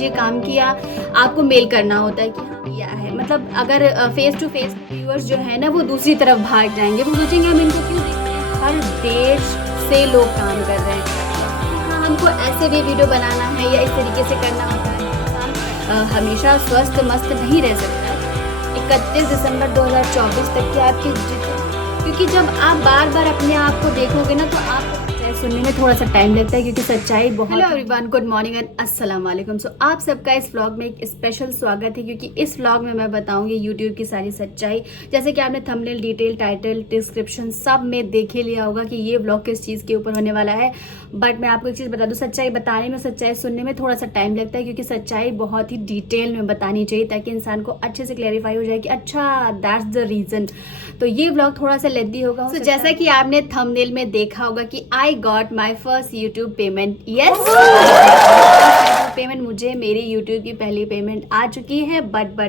ये काम किया, आपको मेल करना होता है कि हाँ किया है। मतलब अगर फेस टू फेस व्यूअर्स जो है ना वो दूसरी तरफ भाग जाएंगे, वो सोचेंगे हम इनको क्यों देख रहे हैं। हर देश से लोग काम कर रहे हैं, हाँ हमको ऐसे भी वीडियो बनाना है या इस तरीके से करना होता है। इंसान हमेशा स्वस्थ मस्त नहीं रह सकता। 31 दिसंबर 2024 तक की आपकी, क्योंकि जब आप बार बार अपने आप को देखोगे ना तो आपको सुनने में थोड़ा सा टाइम लगता है, क्योंकि सच्चाई बहुत। Hello everyone, good morning and अस्सलाम वालेकुम। सो आप सबका इस व्लॉग में एक स्पेशल स्वागत है, क्योंकि इस व्लॉग में मैं बताऊंगी यूट्यूब की सारी सच्चाई। जैसे कि आपने थंबनेल, डिटेल, टाइटल, डिस्क्रिप्शन सब में देखे लिया होगा कि ये व्लॉग किस चीज़ के ऊपर होने वाला है। बट मैं आपको एक चीज़ बता दूँ, सच्चाई बताने में, सच्चाई सुनने में थोड़ा सा टाइम लगता है, क्योंकि सच्चाई बहुत ही डिटेल में बतानी चाहिए ताकि इंसान को अच्छे से क्लैरिफाई हो जाए कि अच्छा दैट्स द रीज़न। तो ये व्लॉग थोड़ा सा लेंथी होगा। तो जैसा कि आपने थंबनेल में देखा होगा कि I got my first YouTube payment. Yes, payment, मुझे मेरी यूट्यूब की पहली पेमेंट आ चुकी है। बट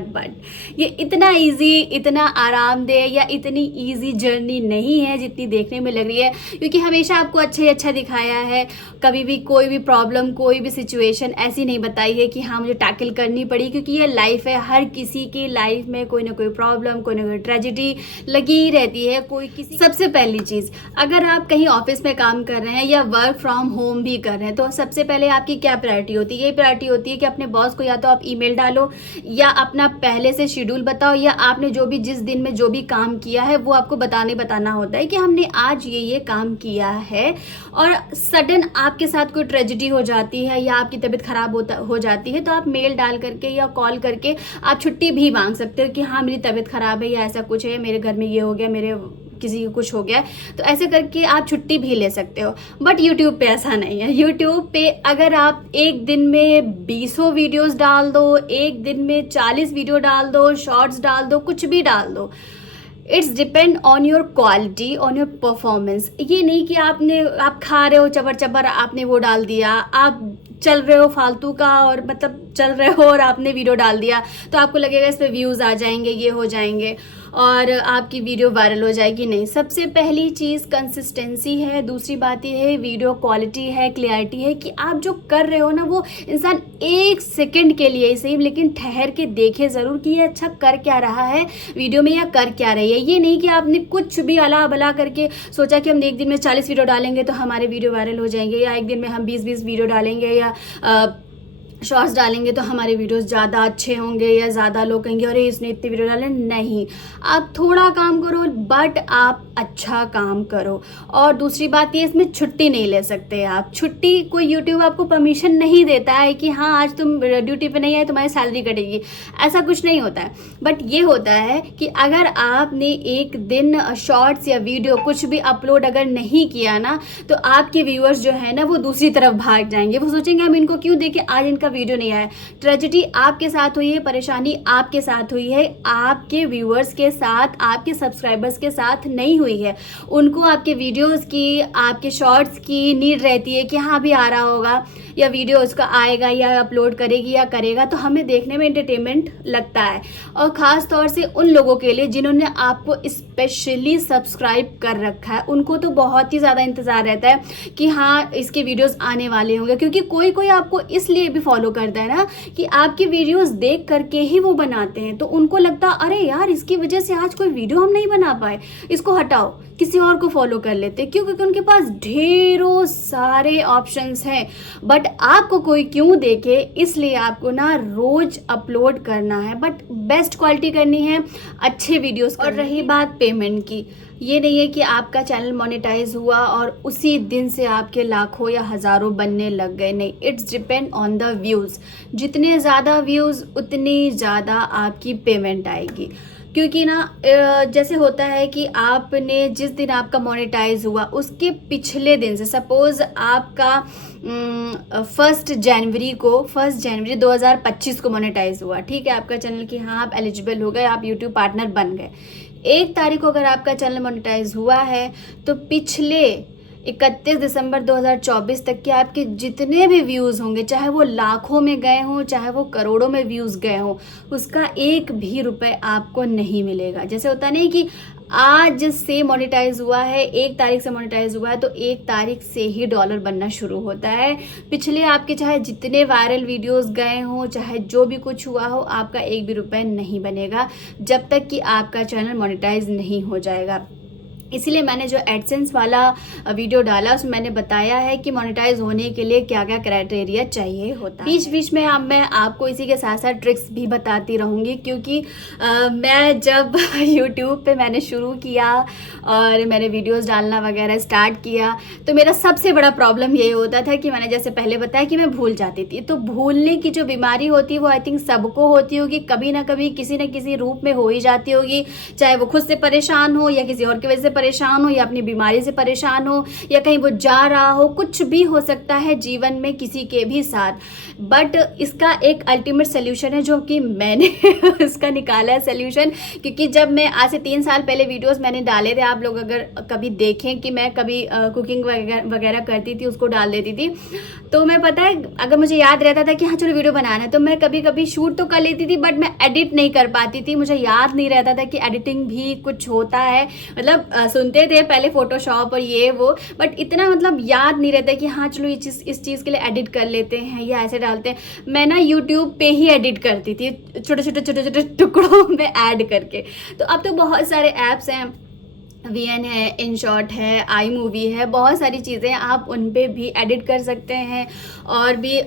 ये इतना इजी, इतना आरामदेह या इतनी इजी जर्नी नहीं है जितनी देखने में लग रही है, क्योंकि हमेशा आपको अच्छा दिखाया है। कभी भी कोई भी प्रॉब्लम, कोई भी सिचुएशन ऐसी नहीं बताई है कि हाँ मुझे टैकल करनी पड़ी, क्योंकि ये लाइफ है। हर किसी की लाइफ में कोई ना कोई प्रॉब्लम, कोई ना कोई ट्रेजेडी लगी ही रहती है। कोई किसी, सबसे पहली चीज़, अगर आप कहीं ऑफिस में काम कर रहे हैं या वर्क फ्रॉम होम भी कर रहे हैं, तो सबसे पहले आपकी क्या प्रायोरिटी होती है? ये प्रायोरिटी होती है कि अपने बॉस को या तो आप ईमेल डालो या अपना पहले से शेड्यूल बताओ, या आपने जो भी जिस दिन में जो भी काम किया है वो आपको बताना होता है कि हमने आज ये काम किया है। और सडन आपके साथ कोई ट्रेजेडी हो जाती है या आपकी तबीयत खराब हो जाती है, तो आप मेल डाल करके या कॉल करके आप छुट्टी भी मांग सकते हो कि हाँ मेरी तबीयत खराब है या ऐसा कुछ है, मेरे घर में ये हो गया, मेरे किसी को कुछ हो गया, तो ऐसे करके आप छुट्टी भी ले सकते हो। बट यूट्यूब पे ऐसा नहीं है। यूट्यूब पे अगर आप एक दिन में 20 वीडियोस डाल दो, एक दिन में 40 वीडियो डाल दो, शॉर्ट्स डाल दो, कुछ भी डाल दो, it's depend on your quality, on your performance. ये नहीं कि आप खा रहे हो चबर आपने वो डाल दिया, आप चल रहे हो फालतू का और मतलब चल रहे हो और आपने वीडियो डाल दिया तो आपको लगेगा इस पे व्यूज़ आ जाएंगे, ये हो जाएंगे और आपकी वीडियो वायरल हो जाएगी। नहीं, सबसे पहली चीज़ कंसिस्टेंसी है। दूसरी बात ये है वीडियो क्वालिटी है, क्लियरिटी है, कि आप जो कर रहे हो ना वो इंसान 1 सेकंड के लिए ही सही लेकिन ठहर के देखे ज़रूर कि ये अच्छा कर क्या रहा है वीडियो में या कर क्या रही है। ये नहीं कि आपने कुछ भी अला बला करके सोचा कि हम एक दिन में 40 वीडियो डालेंगे तो हमारे वीडियो वायरल हो जाएंगे, या एक दिन में हम 20 वीडियो डालेंगे या शॉर्ट्स डालेंगे तो हमारे वीडियोस ज़्यादा अच्छे होंगे या ज़्यादा लोग कहेंगे अरे इसने इतने वीडियो डाले। नहीं, आप थोड़ा काम करो बट आप अच्छा काम करो। और दूसरी बात ये, इसमें छुट्टी नहीं ले सकते आप। छुट्टी कोई यूट्यूब आपको परमिशन नहीं देता है कि हाँ आज तुम ड्यूटी पे नहीं आए तुम्हारी सैलरी कटेगी, ऐसा कुछ नहीं होता है। बट ये होता है कि अगर आपने एक दिन शॉर्ट्स या वीडियो कुछ भी अपलोड अगर नहीं किया ना, तो आपके व्यूअर्स जो है ना वो दूसरी तरफ भाग जाएंगे। वो सोचेंगे हम इनको क्यों देखें, आज इनका वीडियो नहीं आया। ट्रेजेडी आपके साथ हुई है, परेशानी आपके साथ हुई है, आपके व्यूअर्स के साथ, आपके सब्सक्राइबर्स के साथ नहीं हुई है। उनको आपके वीडियोस की, आपके शॉर्ट्स की नीड रहती है कि हाँ भी आ रहा होगा या वीडियो उसका आएगा या अपलोड करेगी या करेगा, तो हमें देखने में एंटरटेनमेंट लगता है। और ख़ास तौर से उन लोगों के लिए जिन्होंने आपको स्पेशली सब्सक्राइब कर रखा है, उनको तो बहुत ही ज़्यादा इंतज़ार रहता है कि हाँ इसके वीडियोस आने वाले होंगे। क्योंकि कोई आपको इसलिए भी फॉलो करता है ना कि आपके वीडियोस देख करके ही वो बनाते हैं, तो उनको लगता अरे यार इसकी वजह से आज कोई वीडियो हम नहीं बना पाए, इसको हटाओ, किसी और को फॉलो कर लेते। क्यों? क्योंकि उनके पास ढेरों सारे ऑप्शंस हैं। बट आपको कोई क्यों देखे, इसलिए आपको ना रोज अपलोड करना है, बट बेस्ट क्वालिटी करनी है, अच्छे वीडियोस। और रही बात पेमेंट की, ये नहीं है कि आपका चैनल मोनेटाइज हुआ और उसी दिन से आपके लाखों या हज़ारों बनने लग गए। नहीं, it's depend on the views. जितने ज़्यादा व्यूज़ उतनी ज़्यादा आपकी पेमेंट आएगी। क्योंकि ना जैसे होता है कि आपने जिस दिन आपका मोनेटाइज हुआ उसके पिछले दिन से, सपोज़ आपका 1 जनवरी 2025 को मोनेटाइज हुआ, ठीक है, आपका चैनल कि हाँ आप एलिजिबल हो गए, आप यूट्यूब पार्टनर बन गए। 1 तारीख को अगर आपका चैनल मोनेटाइज हुआ है तो पिछले 31 दिसंबर 2024 तक के आपके जितने भी व्यूज़ होंगे, चाहे वो लाखों में गए हों, चाहे वो करोड़ों में व्यूज़ गए हों, उसका एक भी रुपए आपको नहीं मिलेगा। जैसे होता नहीं कि आज से मोनेटाइज हुआ है, 1 तारीख से मोनेटाइज हुआ है, तो 1 तारीख से ही डॉलर बनना शुरू होता है। पिछले आपके चाहे जितने वायरल वीडियोस गए हों, चाहे जो भी कुछ हुआ हो, आपका एक भी रुपए नहीं बनेगा जब तक कि आपका चैनल मोनेटाइज नहीं हो जाएगा। इसीलिए मैंने जो एडसेंस वाला वीडियो डाला उसमें मैंने बताया है कि मोनेटाइज होने के लिए क्या क्या क्राइटेरिया चाहिए होता है। बीच बीच में अब मैं आपको इसी के साथ साथ ट्रिक्स भी बताती रहूँगी, क्योंकि मैं जब यूट्यूब पे मैंने शुरू किया और मैंने वीडियोस डालना वगैरह स्टार्ट किया, तो मेरा सबसे बड़ा प्रॉब्लम ये होता था कि मैंने जैसे पहले बताया कि मैं भूल जाती थी। तो भूलने की जो बीमारी होती है वो आई थिंक सबको होती होगी, कभी ना कभी किसी न किसी रूप में हो ही जाती होगी, चाहे वो खुद से परेशान हो या किसी और की वजह से परेशान हो या अपनी बीमारी से परेशान हो या कहीं वो जा रहा हो, कुछ भी हो सकता है जीवन में किसी के भी साथ। बट इसका एक अल्टीमेट सोल्यूशन है जो कि मैंने इसका निकाला है सोल्यूशन, क्योंकि जब मैं आज से 3 साल पहले वीडियोस मैंने डाले थे, आप लोग अगर कभी देखें कि मैं कभी कुकिंग वगैरह करती थी उसको डाल देती थी, तो मैं पता है अगर मुझे याद रहता था कि हाँ चलो वीडियो बनाना है, तो मैं कभी कभी शूट तो कर लेती थी बट मैं एडिट नहीं कर पाती थी। मुझे याद नहीं रहता था कि एडिटिंग भी कुछ होता है, मतलब सुनते थे पहले फोटोशॉप और ये वो, बट इतना मतलब याद नहीं रहता कि हाँ चलो इस चीज़ के लिए एडिट कर लेते हैं या ऐसे डालते हैं। मैं ना यूट्यूब पे ही एडिट करती थी, छोटे छोटे टुकड़ों में ऐड करके। तो अब तो बहुत सारे ऐप्स हैं, VN है, InShot है, iMovie है, बहुत सारी चीज़ें आप उन पे भी एडिट कर सकते हैं। और भी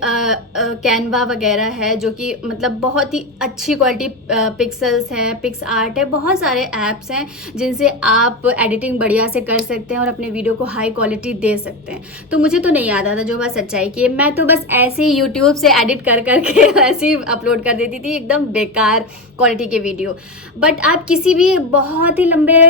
कैनवा वगैरह है जो कि मतलब बहुत ही अच्छी क्वालिटी पिक्सल्स हैं, पिक्सआर्ट है, बहुत सारे ऐप्स हैं जिनसे आप एडिटिंग बढ़िया से कर सकते हैं और अपने वीडियो को हाई क्वालिटी दे सकते हैं। तो मुझे तो नहीं याद आता, जो बात सच्चाई की है, मैं तो बस ऐसे ही यूट्यूब से एडिट कर करके ऐसे ही अपलोड कर देती थी एकदम बेकार क्वालिटी के वीडियो। बट आप किसी भी बहुत ही लंबे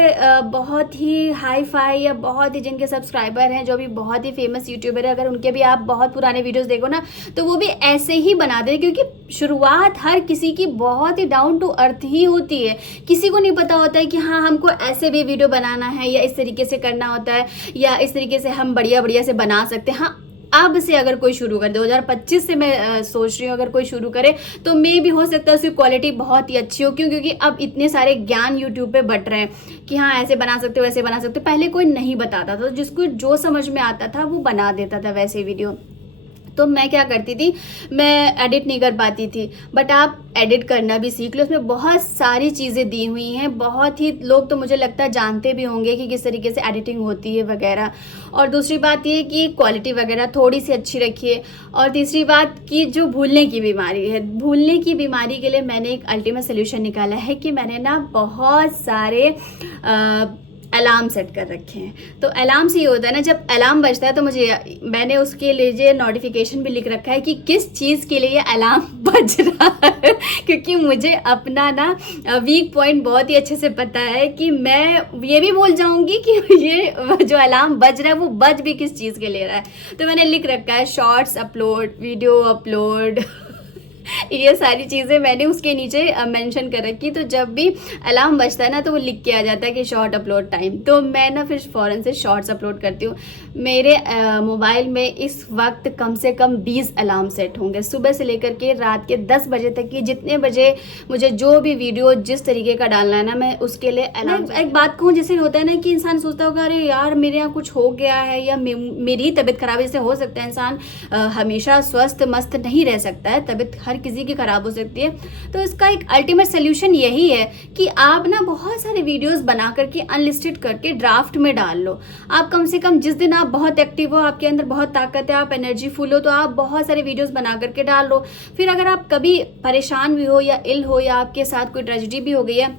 बहुत ही हाई फाई या बहुत ही जिनके सब्सक्राइबर हैं, जो भी बहुत ही फेमस यूट्यूबर है, अगर उनके भी आप बहुत पुराने वीडियोस देखो ना, तो वो भी ऐसे ही बनाते हैं, क्योंकि शुरुआत हर किसी की बहुत ही डाउन टू अर्थ ही होती है। किसी को नहीं पता होता है कि हाँ हमको ऐसे भी वीडियो बनाना है या इस तरीके से करना होता है या इस तरीके से हम बढ़िया से बना सकते हैं। हाँ अब से अगर कोई शुरू करे, 2025 से मैं सोच रही हूँ अगर कोई शुरू करे तो मे भी हो सकता है उसकी क्वालिटी बहुत ही अच्छी हो। क्यों? क्योंकि अब इतने सारे ज्ञान यूट्यूब पे बट रहे हैं कि हाँ ऐसे बना सकते हो, वैसे बना सकते हो। पहले कोई नहीं बताता था, जिसको जो समझ में आता था वो बना देता था वैसे वीडियो। तो मैं क्या करती थी, मैं एडिट नहीं कर पाती थी, बट आप एडिट करना भी सीख लो। उसमें बहुत सारी चीज़ें दी हुई हैं, बहुत ही लोग तो मुझे लगता है जानते भी होंगे कि किस तरीके से एडिटिंग होती है वगैरह। और दूसरी बात ये कि क्वालिटी वगैरह थोड़ी सी अच्छी रखिए। और तीसरी बात कि जो भूलने की बीमारी है, भूलने की बीमारी के लिए मैंने एक अल्टीमेट सोल्यूशन निकाला है कि मैंने ना बहुत सारे अलार्म सेट कर रखे हैं। तो अलार्म से ये होता है ना, जब अलार्म बजता है तो मैंने उसके लिए नोटिफिकेशन भी लिख रखा है कि किस चीज़ के लिए ये अलार्म बज रहा है क्योंकि मुझे अपना ना वीक पॉइंट बहुत ही अच्छे से पता है कि मैं ये भी भूल जाऊंगी कि ये जो अलार्म बज रहा है वो बज भी किस चीज़ के ले रहा है। तो मैंने लिख रखा है शॉर्ट्स अपलोड, वीडियो अपलोड ये सारी चीज़ें मैंने उसके नीचे मेंशन कर रखी। तो जब भी अलार्म बजता है ना तो वो लिख के आ जाता है कि शॉर्ट अपलोड टाइम। तो मैं ना फिर फ़ौरन से शॉर्ट्स अपलोड करती हूँ। मेरे मोबाइल में इस वक्त कम से कम 20 अलार्म सेट होंगे, सुबह से लेकर के रात के 10 बजे तक की। जितने बजे मुझे जो भी वीडियो जिस तरीके का डालना है ना, मैं उसके लिए अलार्म। एक बात कहूँ, जैसे होता है ना कि इंसान सोचता होगा अरे यार मेरे यहाँ कुछ हो गया है या मेरी तबीयत खराब है। जैसे हो सकता है इंसान हमेशा स्वस्थ मस्त नहीं रह सकता है, तबीयत हर किसी की खराब हो सकती है। तो इसका एक अल्टीमेट सोल्यूशन यही है कि आप ना बहुत सारे वीडियोस बना करके अनलिस्टेड करके ड्राफ्ट में डाल लो। आप कम से कम जिस दिन आप बहुत एक्टिव हो, आपके अंदर बहुत ताकत है, आप एनर्जी फुल हो, तो आप बहुत सारे वीडियोस बना करके डाल लो। फिर अगर आप कभी परेशान भी हो या इल हो या आपके साथ कोई ट्रेजेडी भी हो गई है,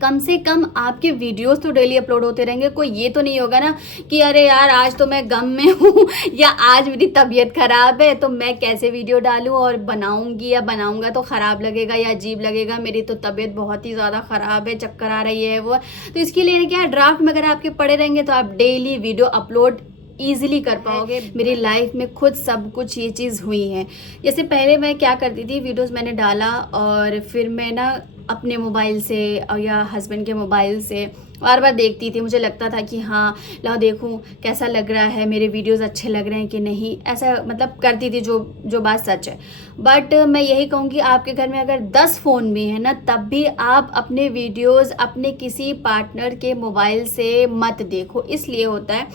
कम से कम आपके वीडियोस तो डेली अपलोड होते रहेंगे। कोई ये तो नहीं होगा ना कि अरे यार आज तो मैं गम में हूँ या आज मेरी तबीयत खराब है तो मैं कैसे वीडियो डालूँ और बनाऊंगी या बनाऊंगा तो ख़राब लगेगा या अजीब लगेगा, मेरी तो तबीयत बहुत ही ज़्यादा ख़राब है, चक्कर आ रही है वो। तो इसके लिए क्या है, ड्राफ्ट में अगर आपके पड़े रहेंगे तो आप डेली वीडियो अपलोड ईजिली कर पाओगे। मेरी लाइफ में खुद सब कुछ ये चीज़ हुई है। जैसे पहले मैं क्या करती थी, वीडियोस मैंने डाला और फिर मैं ना अपने मोबाइल से या हस्बैंड के मोबाइल से बार बार देखती थी। मुझे लगता था कि हाँ लाओ देखूं कैसा लग रहा है, मेरे वीडियोस अच्छे लग रहे हैं कि नहीं, ऐसा मतलब करती थी, जो बात सच है। बट मैं यही कहूँगी आपके घर में अगर 10 फ़ोन भी है ना, तब भी आप अपने वीडियोस अपने किसी पार्टनर के मोबाइल से मत देखो। इसलिए होता है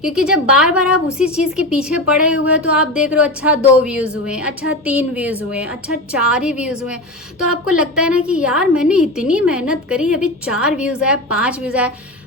क्योंकि जब बार बार आप उसी चीज़ के पीछे पड़े हुए हैं, तो आप देख रहे हो अच्छा 2 व्यूज़ हुए, अच्छा 3 व्यूज़ हुए, अच्छा 4 ही व्यूज़ हुए, तो आपको लगता है ना कि यार मैंने इतनी मेहनत करी, अभी 4 व्यूज़ आए, 5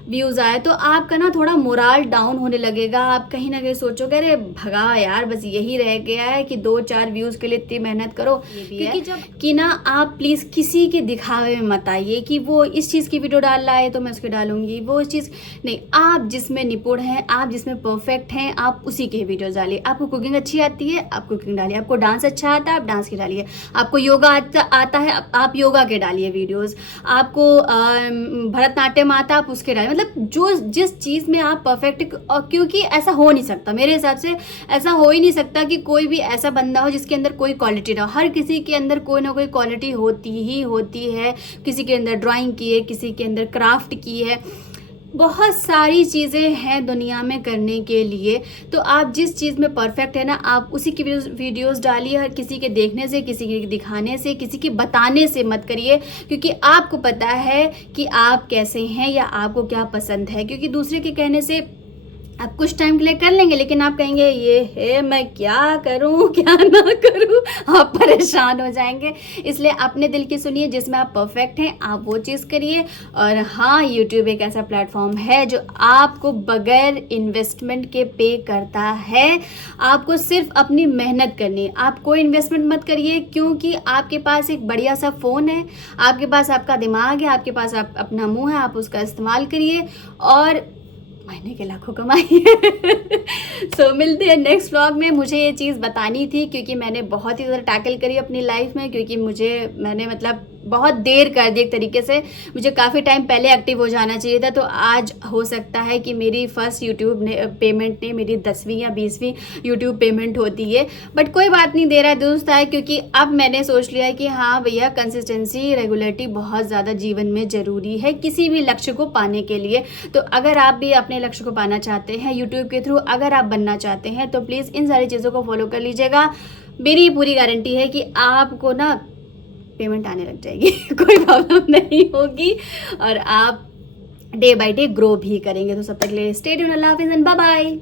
व्यूज़ आए, तो आपका ना थोड़ा मोराल डाउन होने लगेगा। आप कहीं ना कहीं सोचोगे अरे भगा यार, बस यही रह गया है कि 2-4 व्यूज़ के लिए इतनी मेहनत करो। क्योंकि जब कि ना आप प्लीज़ किसी के दिखावे में मत आइए कि वो इस चीज़ की वीडियो डाल रहा है तो मैं उसकी डालूंगी, वो इस चीज़ नहीं। आप जिसमें निपुण हैं, आप जिसमें परफेक्ट हैं, आप उसी के वीडियो डालिए। आपको कुकिंग अच्छी आती है, आप कुकिंग डालिए। आपको डांस अच्छा आता है, आप डांस की डालिए। आपको योगा आता है, आप योगा के डालिए वीडियोज़। आपको भरतनाट्यम आता है, आप उसके डालिए। मतलब जो जिस चीज़ में आप परफेक्ट, क्योंकि ऐसा हो नहीं सकता, मेरे हिसाब से ऐसा हो ही नहीं सकता कि कोई भी ऐसा बंदा हो जिसके अंदर कोई क्वालिटी ना हो। हर किसी के अंदर कोई ना कोई क्वालिटी होती है। किसी के अंदर ड्राइंग की है, किसी के अंदर क्राफ्ट की है, बहुत सारी चीज़ें हैं दुनिया में करने के लिए। तो आप जिस चीज़ में परफेक्ट है ना, आप उसी की वीडियोस डालिए। हर किसी के देखने से, किसी के दिखाने से, किसी के बताने से मत करिए, क्योंकि आपको पता है कि आप कैसे हैं या आपको क्या पसंद है। क्योंकि दूसरे के कहने से आप कुछ टाइम के लिए कर लेंगे, लेकिन आप कहेंगे ये है मैं क्या करूं क्या ना करूं, आप परेशान हो जाएंगे। इसलिए अपने दिल की सुनिए, जिसमें आप परफेक्ट हैं आप वो चीज़ करिए। और हाँ, यूट्यूब एक ऐसा प्लेटफॉर्म है जो आपको बगैर इन्वेस्टमेंट के पे करता है। आपको सिर्फ अपनी मेहनत करनी है, आप कोई इन्वेस्टमेंट मत करिए, क्योंकि आपके पास एक बढ़िया सा फ़ोन है, आपके पास आपका दिमाग है, आपके पास अपना मुँह है, आप उसका इस्तेमाल करिए और महीने के लाखों कमाइए। सो मिलते हैं नेक्स्ट व्लॉग में। मुझे ये चीज़ बतानी थी क्योंकि मैंने बहुत ही ज़्यादा टैकल करी अपनी लाइफ में, क्योंकि मैंने मतलब बहुत देर कर दी एक तरीके से। मुझे काफ़ी टाइम पहले एक्टिव हो जाना चाहिए था। तो आज हो सकता है कि मेरी फर्स्ट यूट्यूब पेमेंट ने मेरी 10वीं या 20वीं यूट्यूब पेमेंट होती है। बट कोई बात नहीं, दे रहा है दुरुस्त है, क्योंकि अब मैंने सोच लिया है कि हाँ भैया, कंसिस्टेंसी, रेगुलरिटी बहुत ज़्यादा जीवन में ज़रूरी है किसी भी लक्ष्य को पाने के लिए। तो अगर आप भी अपने लक्ष्य को पाना चाहते हैं यूट्यूब के थ्रू, अगर आप बनना चाहते हैं, तो प्लीज़ इन सारी चीज़ों को फॉलो कर लीजिएगा। मेरी पूरी गारंटी है कि आपको ना पेमेंट आने लग जाएगी। कोई प्रॉब्लम नहीं होगी और आप डे बाय डे ग्रो भी करेंगे। तो सब तक के लिए स्टे ट्यून्ड, अल्लाह हाफिज़ एंड बाय बाय।